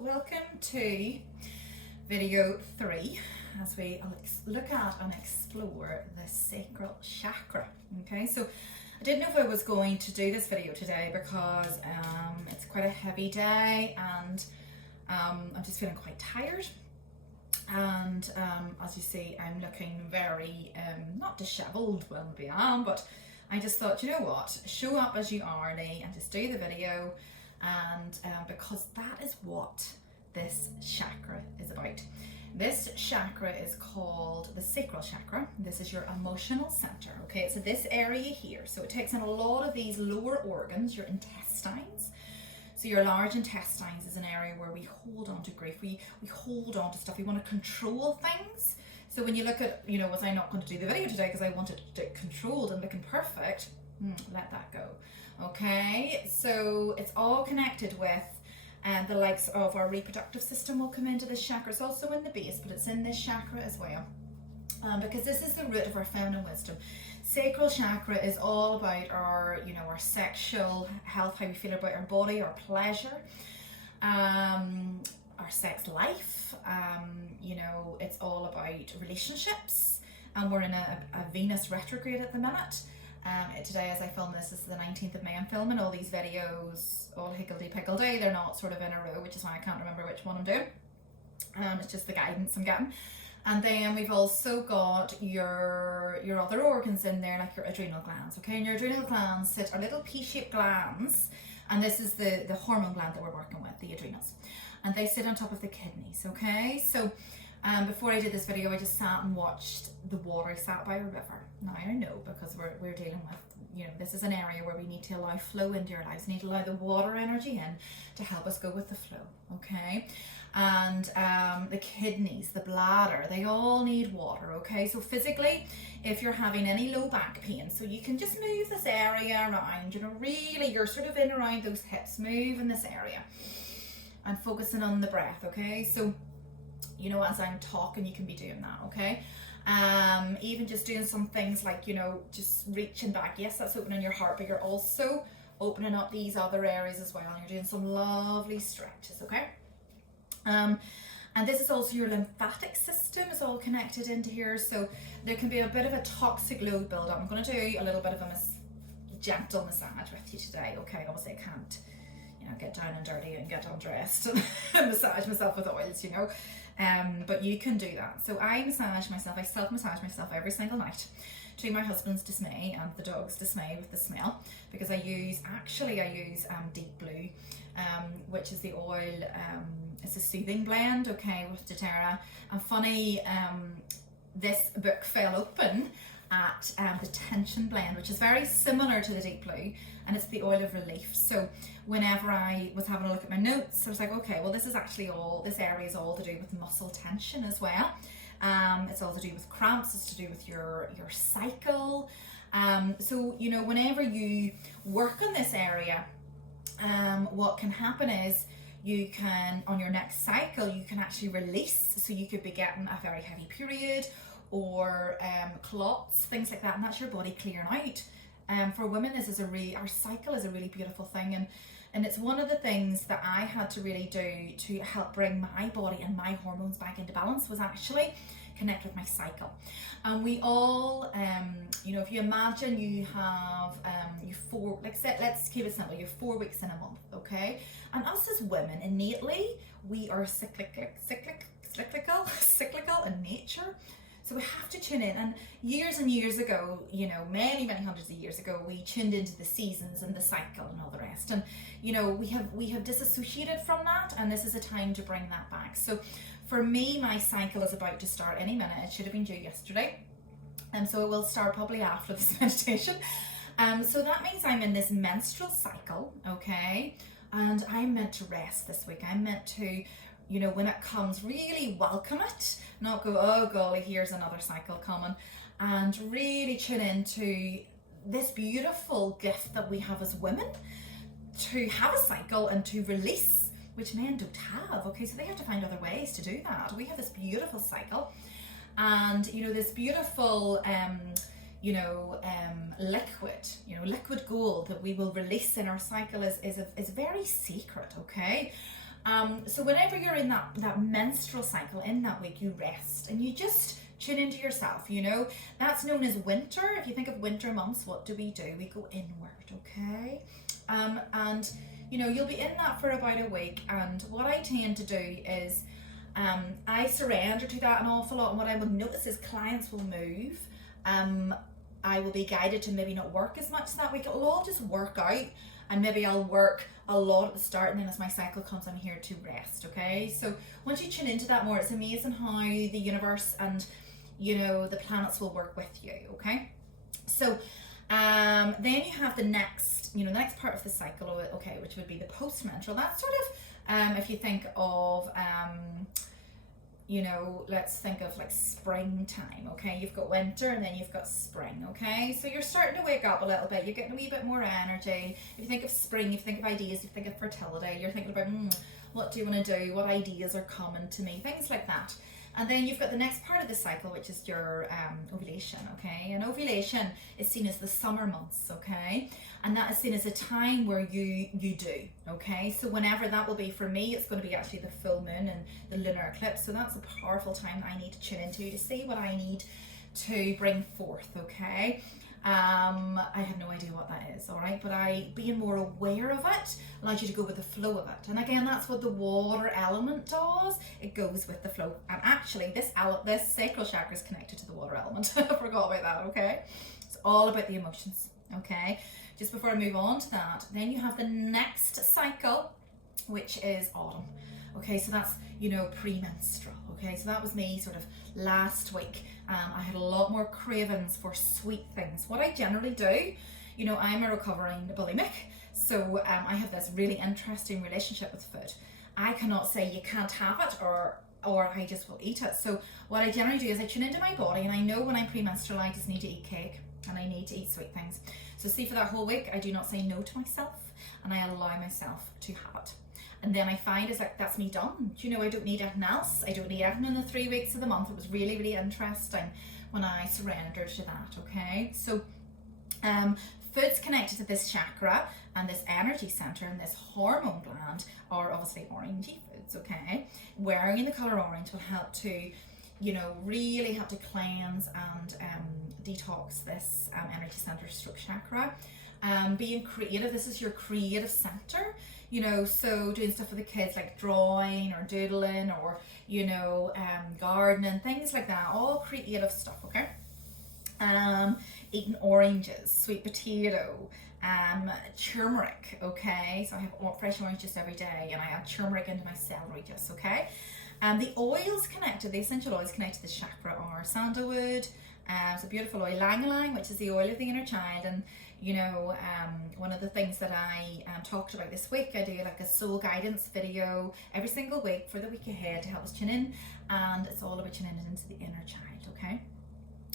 welcome to video 3 as we look at and explore the sacral chakra. Okay, so I didn't know if I was going to do this video today because it's quite a heavy day and I'm just feeling quite tired, and as you see, I'm looking very not disheveled, well maybe I am, but I just thought, you know what, show up as you are, Lee, and just do the video. And because that is what this chakra is about. This chakra is called the sacral chakra. This is your emotional center, okay? So this area here, so it takes in a lot of these lower organs, your intestines. So your large intestines is an area where we hold on to grief, we hold on to stuff, we want to control things. So when you look at, you know, was I not going to do the video today because I wanted it controlled and looking perfect, let that go. Okay, so it's all connected with the likes of our reproductive system will come into this chakra. It's also in the base, but it's in this chakra as well, because this is the root of our feminine wisdom. Sacral chakra is all about our, you know, our sexual health, how we feel about our body, our pleasure, our sex life. You know, it's all about relationships, and we're in a Venus retrograde at the minute. Today, as I film this, is the 19th of May. I'm filming all these videos all higgledy-piggledy. They're not sort of in a row, which is why I can't remember which one I'm doing. It's just the guidance I'm getting. And then we've also got your other organs in there, like your adrenal glands, okay? And your adrenal glands are little pea-shaped glands, and this is the hormone gland that we're working with, the adrenals. And they sit on top of the kidneys, okay? So before I did this video, I just sat and watched the water. I sat by a river. Now I know, because we're dealing with, you know, this is an area where we need to allow flow into our lives. We need to allow the water energy in to help us go with the flow, okay? And the kidneys, the bladder, they all need water, okay? So physically, if you're having any low back pain, so you can just move this area around, you know, really, you're sort of in around those hips, move in this area and focusing on the breath, okay? So, you know, as I'm talking, you can be doing that, okay? Even just doing some things like, you know, just reaching back. Yes, that's opening your heart, but you're also opening up these other areas as well. You're doing some lovely stretches, okay? And this is also your lymphatic system is all connected into here. So there can be a bit of a toxic load buildup. I'm going to do a little bit of a gentle massage with you today, okay? Obviously I can't, you know, get down and dirty and get undressed and massage myself with oils, you know. But you can do that. So I massage myself, I self-massage myself every single night, to my husband's dismay and the dog's dismay with the smell, because I use Deep Blue, which is the oil, it's a soothing blend, okay, with doTERRA. And funny, this book fell open at the tension blend, which is very similar to the Deep Blue, and it's the oil of relief. So whenever I was having a look at my notes, I was like, okay, well, this area is all to do with muscle tension as well. It's all to do with cramps, it's to do with your cycle. So, you know, whenever you work on this area, what can happen is you can, on your next cycle, you can actually release. So you could be getting a very heavy period, or clots, things like that, and that's your body clearing out. For women, our cycle is a really beautiful thing, and it's one of the things that I had to really do to help bring my body and my hormones back into balance, was actually connect with my cycle. And we all, you know, if you imagine you have let's keep it simple, you have 4 weeks in a month, okay? And us as women, innately, we are cyclical in nature. So we have to tune in. And years and years ago, you know, many hundreds of years ago, we tuned into the seasons and the cycle and all the rest. And, you know, we have disassociated from that, and this is a time to bring that back. So for me, my cycle is about to start any minute. It should have been due yesterday. And so it will start probably after this meditation. So that means I'm in this menstrual cycle, okay? And I'm meant to rest this week. I'm meant to, you know, when it comes, really welcome it, not go, oh golly, here's another cycle coming, and really tune into this beautiful gift that we have as women, to have a cycle and to release, which men don't have, okay? So they have to find other ways to do that. We have this beautiful cycle, and, you know, this beautiful, liquid gold that we will release in our cycle is very secret, okay? So whenever you're in that menstrual cycle, in that week, you rest and you just tune into yourself, you know. That's known as winter. If you think of winter months, what do? We go inward, okay? And you know, you'll be in that for about a week, and what I tend to do is I surrender to that an awful lot, and what I will notice is clients will move. I will be guided to maybe not work as much that week. It'll all just work out, and maybe I'll work a lot at the start, and then as my cycle comes, I'm here to rest, okay? So once you tune into that more, it's amazing how the universe and, you know, the planets will work with you, okay? So then you have the next part of the cycle, okay, which would be the postmenstrual. That's sort of, if you think of, you know, let's think of like springtime, okay? You've got winter and then you've got spring, okay? So you're starting to wake up a little bit, you're getting a wee bit more energy. If you think of spring, if you think of ideas, you think of fertility, you're thinking about, what do you want to do? What ideas are coming to me? Things like that. And then you've got the next part of the cycle, which is your ovulation, okay? And ovulation is seen as the summer months, okay? And that is seen as a time where you do, okay? So whenever that will be for me, it's going to be actually the full moon and the lunar eclipse. So that's a powerful time I need to tune into to see what I need to bring forth, okay? I have no idea what that is, all right? But being more aware of it allows you to go with the flow of it. And again, that's what the water element does. It goes with the flow. And actually, this sacral chakra is connected to the water element. I forgot about that, okay? It's all about the emotions, okay? Just before I move on to that, then you have the next cycle, which is autumn. Okay, so that's, you know, premenstrual. Okay, so that was me sort of last week. I had a lot more cravings for sweet things. What I generally do, you know, I'm a recovering bulimic, so I have this really interesting relationship with food. I cannot say you can't have it or I just will eat it. So what I generally do is I tune into my body, and I know when I'm premenstrual I just need to eat cake and I need to eat sweet things. So see, for that whole week I do not say no to myself, and I allow myself to have it. And then I find it's like, that's me done. You know, I don't need anything else. I don't need anything in the 3 weeks of the month. It was really, really interesting when I surrendered to that, okay? So food's connected to this chakra and this energy center, and this hormone gland are obviously orangey foods, okay? Wearing the color orange will help to, you know, really help to cleanse and detox this energy center stroke chakra. Being creative, this is your creative center. You know, so doing stuff with the kids like drawing or doodling or, you know, gardening, things like that, all creative stuff, okay? Eating oranges, sweet potato, turmeric, okay? So I have fresh orange juice every day, and I add turmeric into my celery juice, okay? The oils connected, the essential oils connected to this chakra are sandalwood, it's a beautiful oil, ylang-ylang, which is the oil of the inner child. And you know, one of the things that I talked about this week, I do like a soul guidance video every single week for the week ahead to help us tune in, and it's all about tuning into the inner child, okay?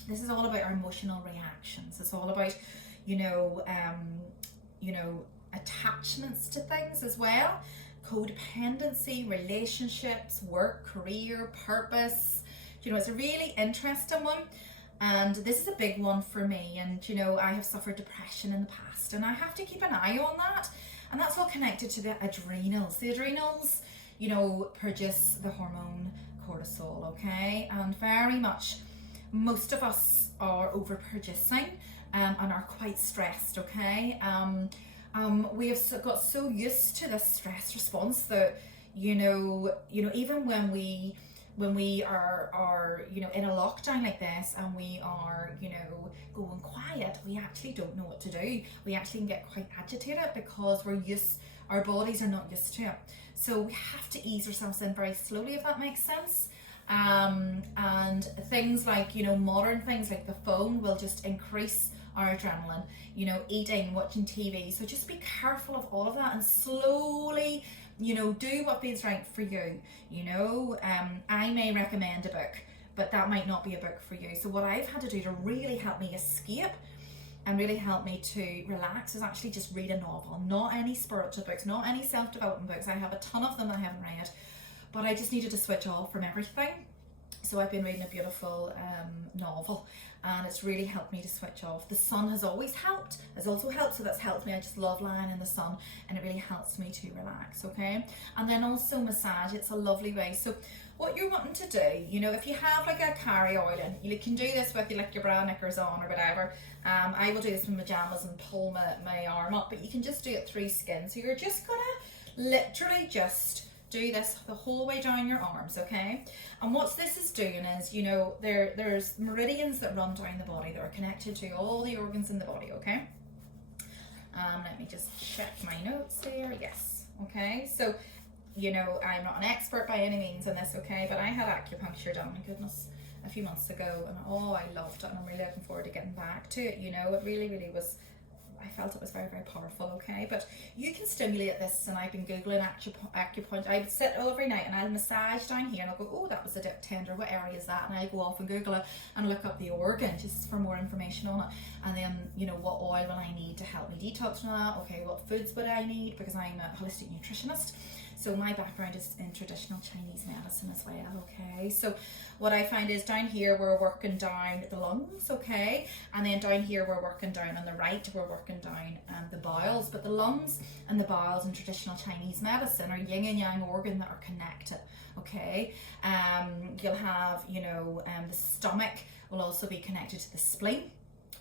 This is all about our emotional reactions. It's all about, you know, attachments to things as well, codependency, relationships, work, career, purpose. You know, it's a really interesting one. And this is a big one for me, and you know, I have suffered depression in the past, and I have to keep an eye on that, and that's all connected to the adrenals. The adrenals, you know, produce the hormone cortisol, okay? And very much, most of us are over-producing and are quite stressed, okay? We have got so used to this stress response that, you know, even when we are you know, in a lockdown like this, and we are, you know, going quiet, we actually don't know what to do. We actually can get quite agitated because our bodies are not used to it. So we have to ease ourselves in very slowly, if that makes sense. And things like, you know, modern things like the phone will just increase our adrenaline, you know, eating, watching TV. So just be careful of all of that, and slowly, you know, do what feels right for you. You know, I may recommend a book, but that might not be a book for you. So what I've had to do to really help me escape and really help me to relax is actually just read a novel. Not any spiritual books, not any self-development books. I have a ton of them that I haven't read, but I just needed to switch off from everything So I've been reading a beautiful novel, and it's really helped me to switch off. The sun has always helped, has also helped, so that's helped me. I just love lying in the sun, and it really helps me to relax, okay? And then also massage, it's a lovely way. So what you're wanting to do, you know, if you have like a carry oil in, you can do this with like your bra knickers on or whatever. I will do this in pajamas and pull my arm up, but you can just do it through skin. So you're just gonna literally just do this the whole way down your arms, okay? And what this is doing is, you know, there's meridians that run down the body that are connected to all the organs in the body, okay? Let me just check my notes here. Yes, okay. So, you know, I'm not an expert by any means in this, okay? But I had acupuncture done, my goodness, a few months ago, and oh, I loved it, and I'm really looking forward to getting back to it. You know, it really, really was. I felt it was very, very powerful, okay? But you can stimulate this, and I've been Googling acupuncture. I would sit every night and I'll massage down here, and I'll go, oh, that was a bit tender, what area is that? And I'll go off and Google it and look up the organ just for more information on it. And then, you know, what oil will I need to help me detox from that? Okay, what foods would I need? Because I'm a holistic nutritionist. So my background is in traditional Chinese medicine as well, okay? So what I find is down here, we're working down the lungs, okay? And then down here, we're working down on the right, we're working down the bowels. But the lungs and the bowels in traditional Chinese medicine are yin and yang organ that are connected, okay? You'll have, you know, the stomach will also be connected to the spleen.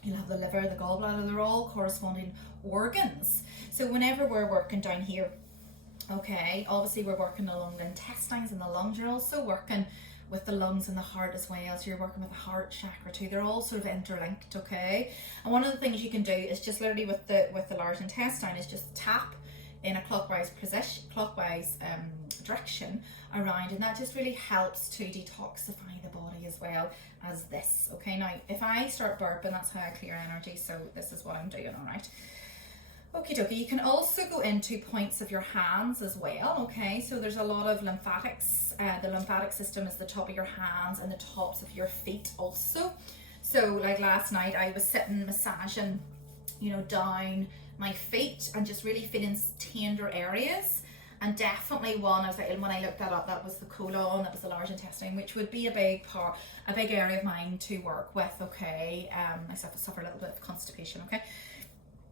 You'll have the liver, the gallbladder, they're all corresponding organs. So whenever we're working down here, okay, obviously we're working along the intestines and the lungs. You're also working with the lungs and the heart as well. So you're working with the heart chakra too. They're all sort of interlinked, okay? And one of the things you can do is just literally with the large intestine is just tap in a clockwise position, direction around, and that just really helps to detoxify the body as well as this, okay? Now, if I start burping, that's how I clear energy, so this is what I'm doing, all right? Okie dokie, you can also go into points of your hands as well, okay? So there's a lot of lymphatics. The lymphatic system is the top of your hands and the tops of your feet also. So like last night, I was sitting massaging, you know, down my feet and just really feeling tender areas. And definitely one, I was like, and when I looked that up, that was the colon, that was the large intestine, which would be a big area of mine to work with, okay? I suffer a little bit of constipation, okay?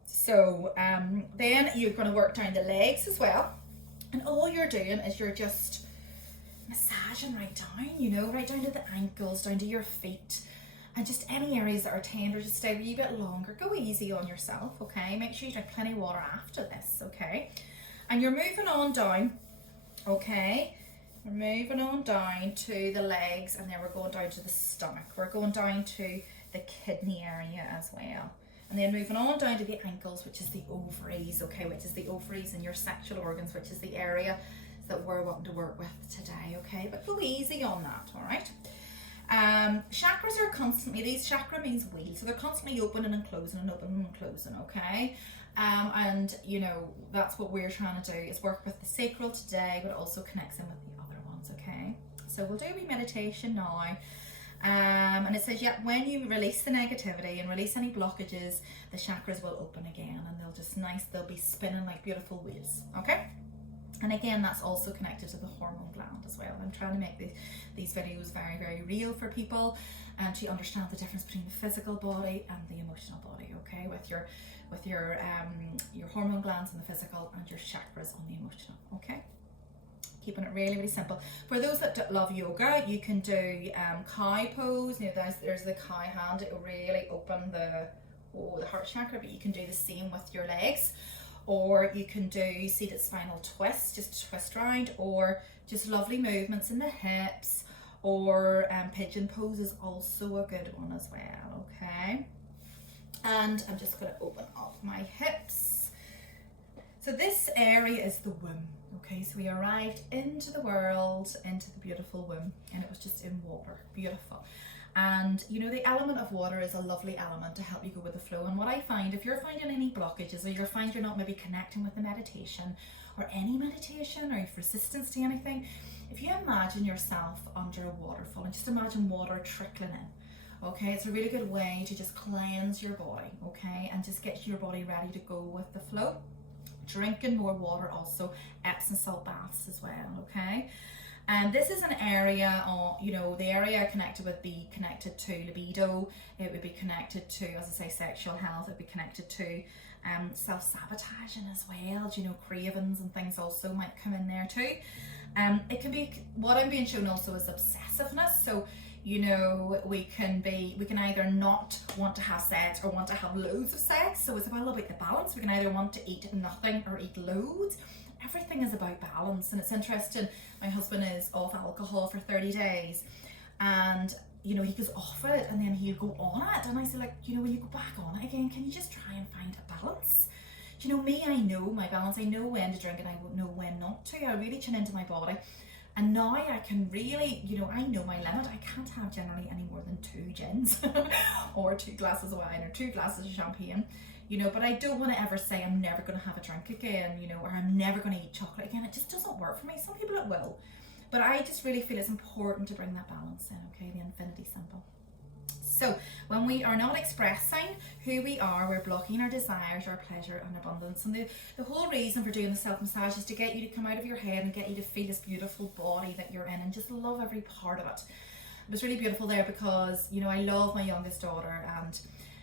So then you're going to work down the legs as well, and all you're doing is you're just massaging right down, you know, right down to the ankles, down to your feet, and just any areas that are tender, just stay a wee bit longer. Go easy on yourself, okay? Make sure you drink plenty of water after this, okay? And you're moving on down, okay? We're moving on down to the legs, and then we're going down to the stomach. We're going down to the kidney area as well. And then moving on down to the ankles, which is the ovaries, okay, which is the ovaries and your sexual organs, which is the area that we're wanting to work with today, okay? But go easy on that, all right? Chakras are constantly, these chakra means wheel, so they're constantly opening and closing and opening and closing, okay? And, you know, that's what we're trying to do, is work with the sacral today, but it also connects in with the other ones, okay? So we'll do a wee meditation now. And it says, yeah, when you release the negativity and release any blockages, the chakras will open again, and they'll be spinning like beautiful wheels, okay? And again, that's also connected to the hormone gland as well. I'm trying to make these videos very, very real for people, and to understand the difference between the physical body and the emotional body, okay? With your hormone glands on the physical and your chakras on the emotional, okay? Keeping it really, really simple. For those that love yoga, you can do cow pose. You know, there's the cow hand. It will really open the heart chakra, but you can do the same with your legs. Or you can do seated spinal twist, just twist round, or just lovely movements in the hips, or pigeon pose is also a good one as well, okay? And I'm just going to open up my hips. So this area is the womb. Okay, so we arrived into the world, into the beautiful womb, and it was just in water, beautiful. And you know, the element of water is a lovely element to help you go with the flow. And what I find, if you're finding any blockages, or you're not maybe connecting with the meditation, or any meditation, or you've resistance to anything, if you imagine yourself under a waterfall, and just imagine water trickling in, okay, it's a really good way to just cleanse your body, okay, and just get your body ready to go with the flow. Drinking more water also, Epsom salt baths as well, okay? And this is an area, the area connected would be connected to libido. It would be connected to, as I say, sexual health. It would be connected to self-sabotaging as well. Cravings and things also might come in there too. It can be, what I'm being shown also is obsessiveness. So, we can either not want to have sex or want to have loads of sex. So it's all about the balance. We can either want to eat nothing or eat loads. Everything is about balance. And it's interesting, my husband is off alcohol for 30 days and he goes off it and then he'll go on it, and I say, like, when you go back on it again, can you just try and find a balance? Me, I know my balance. I know when to drink and I know when not to. I really tune into my body, and now I can really, I know my limit. I can't have generally any more than 2 gins or 2 glasses of wine or 2 glasses of champagne. But I don't want to ever say I'm never going to have a drink again, or I'm never going to eat chocolate again. It just doesn't work for me. Some people it will. But I just really feel it's important to bring that balance in, okay? The infinity symbol. So when we are not expressing who we are, we're blocking our desires, our pleasure and abundance. And the whole reason for doing the self-massage is to get you to come out of your head and get you to feel this beautiful body that you're in and just love every part of it. It was really beautiful there because, I love my youngest daughter, and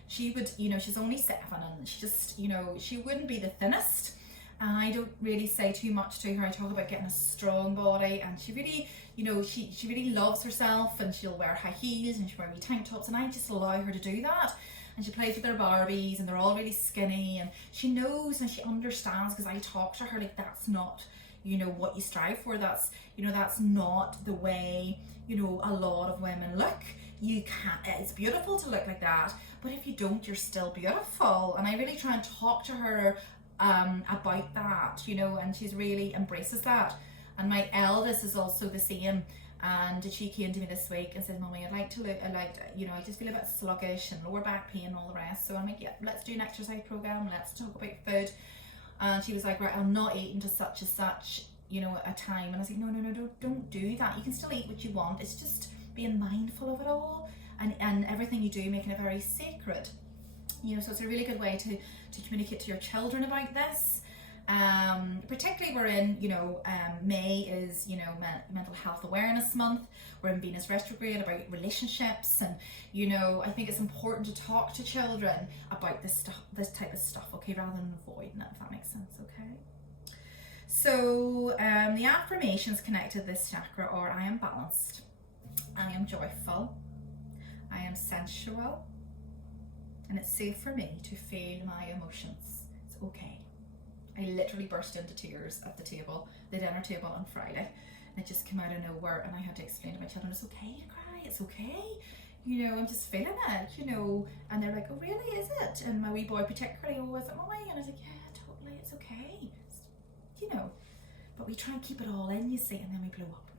she would, she's only 7 and she just, she wouldn't be the thinnest. And I don't really say too much to her. I talk about getting a strong body, and she really, she really loves herself, and she'll wear high heels and she'll wear wee tank tops, and I just allow her to do that. And she plays with her Barbies and they're all really skinny, and she knows and she understands because I talk to her like that's not, what you strive for. That's, that's not the way, a lot of women look. You can't, it's beautiful to look like that, but if you don't, you're still beautiful. And I really try and talk to her about that, and she's really embraces that. And my eldest is also the same, and she came to me this week and said, Mommy, I just feel a bit sluggish and lower back pain and all the rest. So I'm like, yeah, let's do an exercise program, let's talk about food. And she was like, right, I'm not eating to such and such, a time. And I was like, no, don't do that. You can still eat what you want. It's just being mindful of it all, and everything you do, making it very sacred. So it's a really good way to communicate to your children about this. Particularly we're in, May is, Mental Health Awareness Month. We're in Venus retrograde, about relationships, and, I think it's important to talk to children about this type of stuff, okay, rather than avoiding it, if that makes sense, okay? So the affirmations connected to this chakra are: I am balanced, I am joyful, I am sensual, and it's safe for me to feel my emotions. It's okay. I literally burst into tears at the dinner table on Friday, and it just came out of nowhere, and I had to explain to my children, it's okay to cry, it's okay, I'm just feeling it, and they're like, oh really, is it? And my wee boy particularly always like, Mommy, and I was like, yeah, totally, it's okay, but we try and keep it all in, you see, and then we blow up.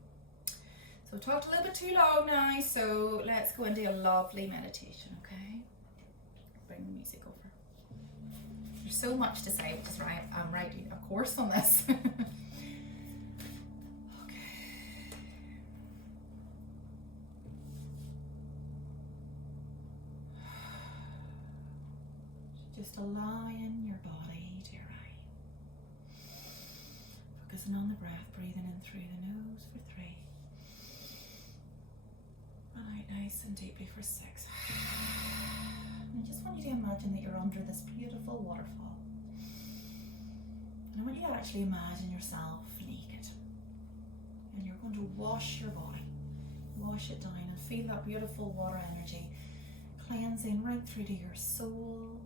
So I've talked a little bit too long now, so let's go into a lovely meditation, okay? Bring the music over. There's so much to say, which is why I'm writing a course on this. Okay. Just allowing your body to arrive. Focusing on the breath, breathing in through the nose for 3. And out nice and deeply for 6. And I just want you to imagine that you're under this beautiful waterfall. And I want you to actually imagine yourself naked. And you're going to wash your body. Wash it down and feel that beautiful water energy cleansing right through to your soul,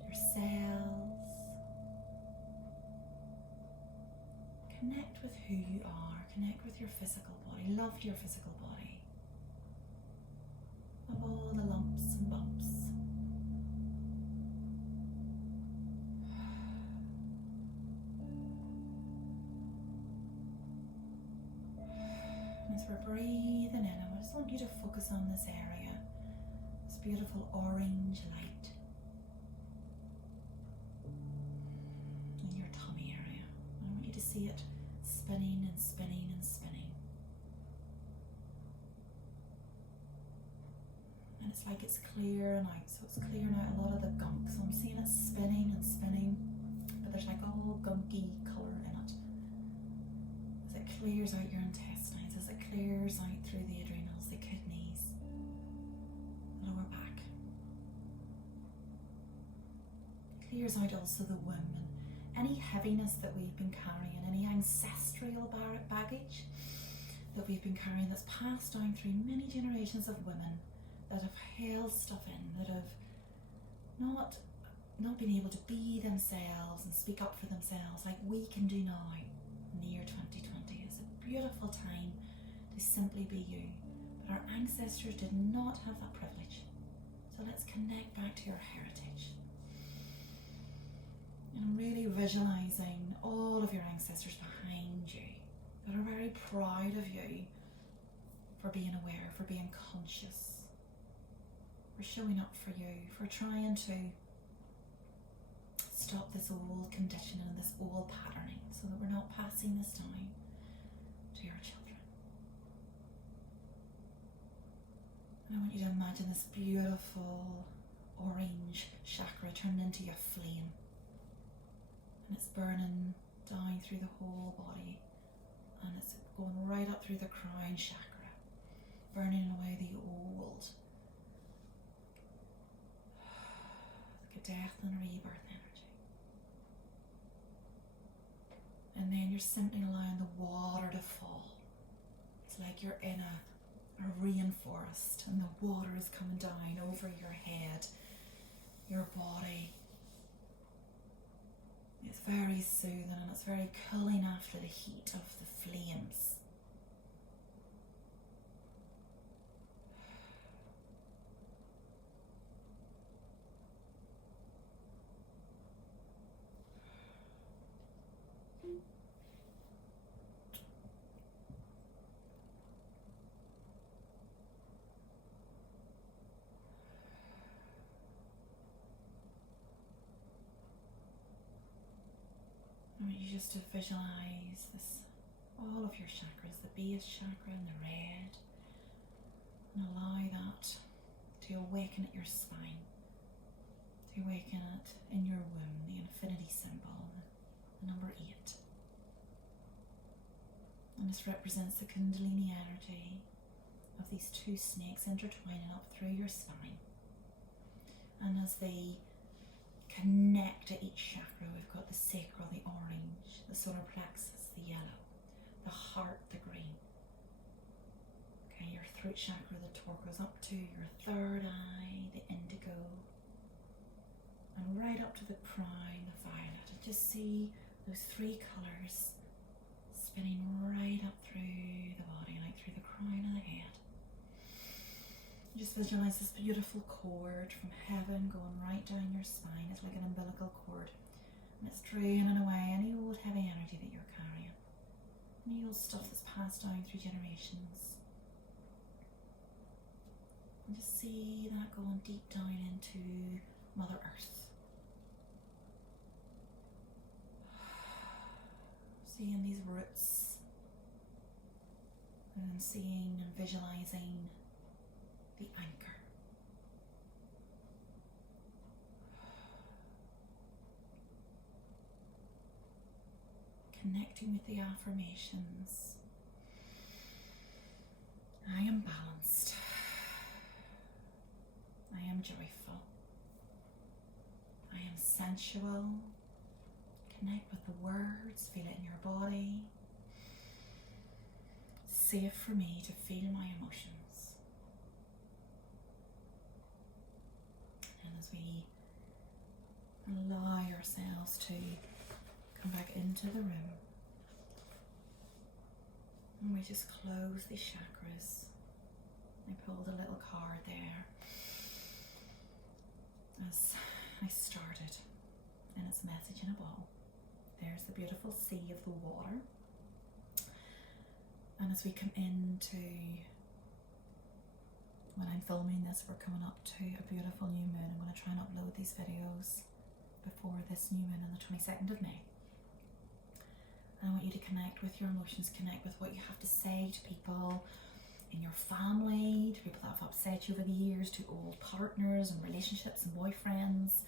your cells. Connect with who you are. Connect with your physical body. Love your physical body. Of all the lumps and bumps. And as we're breathing in, I just want you to focus on this area, this beautiful orange light in your tummy area. And I want you to see it spinning and spinning and spinning. And it's like it's clearing out, so it's clearing out a lot of the gunk. So I'm seeing it spinning and spinning, but there's like all gunky colour in it. As it clears out your intestines, as it clears out through the adrenals, the kidneys, the lower back. Clears out also the womb and any heaviness that we've been carrying, any ancestral baggage that we've been carrying that's passed down through many generations of women that have held stuff in, that have not been able to be themselves and speak up for themselves like we can do now in the year 2020. It's a beautiful time to simply be you, but our ancestors did not have that privilege. So let's connect back to your heritage. And I'm really visualizing all of your ancestors behind you that are very proud of you for being aware, for being conscious, for showing up for you, for trying to stop this old conditioning and this old patterning so that we're not passing this down to your children. And I want you to imagine this beautiful orange chakra turning into your flame. And it's burning down through the whole body, and it's going right up through the crown chakra, burning away the old, like a death and rebirth energy. And then you're simply allowing the water to fall. It's like you're in a rainforest and the water is coming down over your head, your body. It's very soothing and it's very cooling after the heat of the flames. I want you just to visualize this, all of your chakras, the base chakra and the red, and allow that to awaken at your spine, to awaken it in your womb, the infinity symbol, the number 8. And this represents the Kundalini energy of these two snakes intertwining up through your spine. And as they connect to each chakra, we've got the sacral, the orange, the solar plexus, the yellow, the heart, the green. Okay, your throat chakra, the turquoise, up to your third eye, the indigo, and right up to the crown, the violet. And just see those 3 colours spinning right up through the body, like through the crown of the head. Just visualize this beautiful cord from heaven going right down your spine. It's like an umbilical cord, and it's draining away any old heavy energy that you're carrying, any old stuff that's passed down through generations. And just see that going deep down into Mother Earth. Seeing these roots, and seeing and visualizing the anchor. Connecting with the affirmations. I am balanced. I am joyful. I am sensual. Connect with the words, feel it in your body. Safe for me to feel my emotions. As we allow ourselves to come back into the room, and we just close the chakras. I pulled a little card there as I started in its message in a bowl. There's the beautiful sea of the water, and as we come into, when I'm filming this, we're coming up to a beautiful new moon. I'm going to try and upload these videos before this new moon on the 22nd of May. And I want you to connect with your emotions, connect with what you have to say to people in your family, to people that have upset you over the years, to old partners and relationships and boyfriends,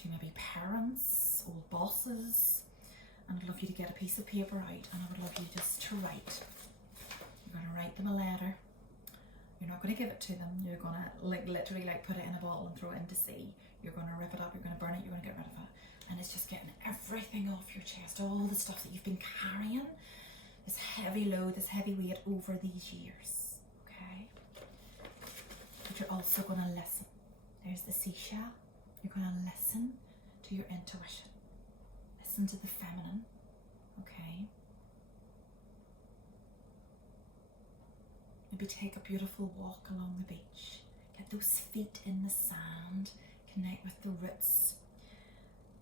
to maybe parents, old bosses. And I'd love you to get a piece of paper out, and I would love you just to to write. You're going to write them a letter. You're not going to give it to them. You're going to literally put it in a bottle and throw it into sea. You're going to rip it up, you're going to burn it, you're going to get rid of it. And it's just getting everything off your chest, all the stuff that you've been carrying, this heavy load, this heavy weight over these years, okay? But you're also going to listen. There's the seashell. You're going to listen to your intuition. Listen to the feminine, okay? Maybe take a beautiful walk along the beach. Get those feet in the sand. Connect with the roots.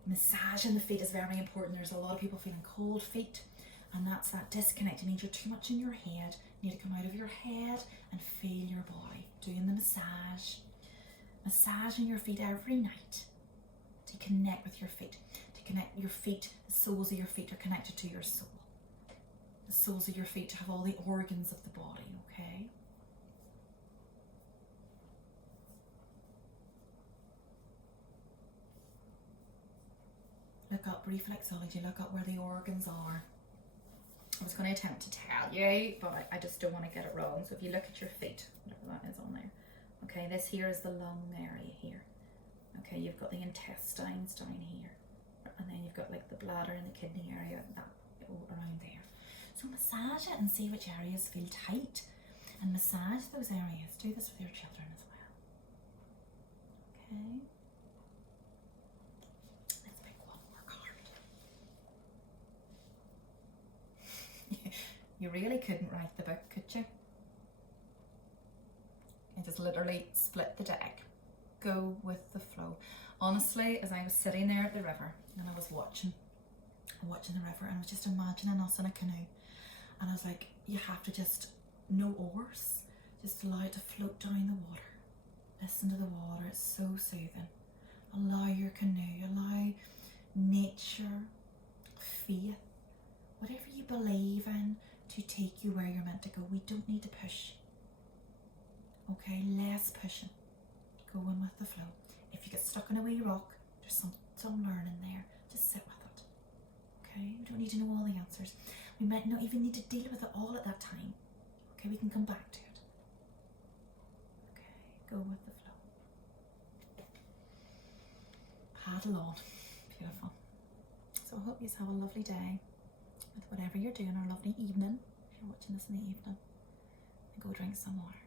Massaging the feet is very important. There's a lot of people feeling cold feet, and that's that disconnect. It means you're too much in your head. You need to come out of your head and feel your body. Doing the massage. Massaging your feet every night to connect with your feet. To connect your feet, the soles of your feet are connected to your soul. The soles of your feet have all the organs of the body, okay? Look up reflexology, look up where the organs are. I was going to attempt to tell you, but I just don't want to get it wrong. So if you look at your feet, whatever that is on there. Okay, this here is the lung area here. Okay, you've got the intestines down here. And then you've got like the bladder and the kidney area, that all around there. So massage it and see which areas feel tight. And massage those areas. Do this with your children as well. Okay. Let's pick one more card. You really couldn't write the book, could you? You just literally split the deck. Go with the flow. Honestly, as I was sitting there at the river and I was watching the river, and I was just imagining us in a canoe, and I was like, you have to just, no oars, just allow it to float down the water. Listen to the water, it's so soothing. Allow your canoe, allow nature, faith, whatever you believe in, to take you where you're meant to go. We don't need to push. Okay, less pushing. Going with the flow. If you get stuck in a wee rock, there's some learning there. Just sit with it. Okay, we don't need to know all the answers. We might not even need to deal with it all at that time. Okay, we can come back to it. Okay, go with the flow. Paddle on. Beautiful. So I hope you have a lovely day with whatever you're doing, or a lovely evening if you're watching this in the evening. And go drink some water.